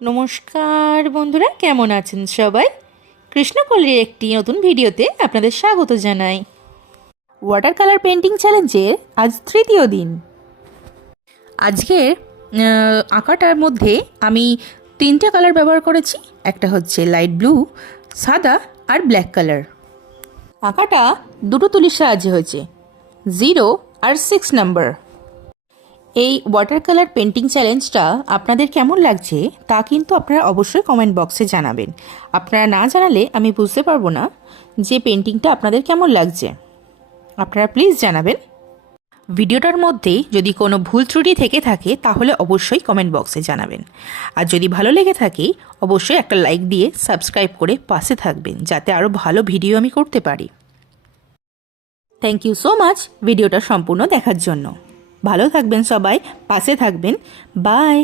নমস্কার বন্ধুরা, কেমন আছেন সবাই? কৃষ্ণকলির একটি নতুন ভিডিওতে আপনাদের স্বাগত জানাই। ওয়াটার কালার পেন্টিং চ্যালেঞ্জের আজ তৃতীয় দিন। আজকের আঁকাটার মধ্যে আমি তিনটে কালার ব্যবহার করেছি। একটা হচ্ছে লাইট ব্লু, সাদা আর ব্ল্যাক কালার। আঁকাটা দুটো তুলির সাহায্যে হয়েছে, 0 আর 6 নাম্বার। এই ওয়াটার কালার পেন্টিং চ্যালেঞ্জটা আপনাদের কেমন লাগছে তা কিন্তু আপনারা অবশ্যই কমেন্ট বক্সে জানাবেন। আপনারা না জানালে আমি বুঝতে পারবো না যে পেন্টিংটা আপনাদের কেমন লাগছে। আপনারা প্লিজ জানাবেন। ভিডিওটার মধ্যে যদি কোনো ভুল ত্রুটি থেকে থাকে তাহলে অবশ্যই কমেন্ট বক্সে জানাবেন। আর যদি ভালো লেগে থাকে অবশ্যই একটা লাইক দিয়ে সাবস্ক্রাইব করে পাশে থাকবেন, যাতে আরও ভালো ভিডিও আমি করতে পারি। থ্যাংক ইউ সো মাচ ভিডিওটা সম্পূর্ণ দেখার জন্য। ভালো থাকবেন সবাই, পাশে থাকবেন। বাই।